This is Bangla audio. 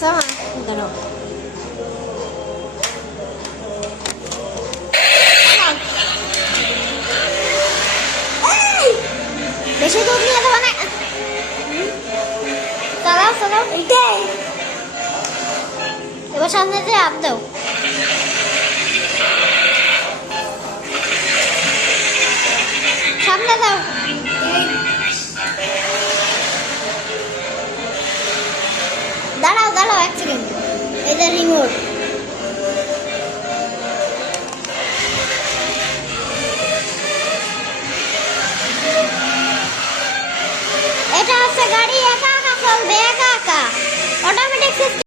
লাগছে আমার, দাঁড়াও। বেশি দূর নিয়ে দেবো না, চালাও চালাও। এইটাই এবার সামনে দিয়ে আপ দাও। সামনে দাও। দাঁড়াও দাঁড়াও 1 সেকেন্ড। এই যে রিমোট, এটা হচ্ছে গাড়ি একা একা চলবে।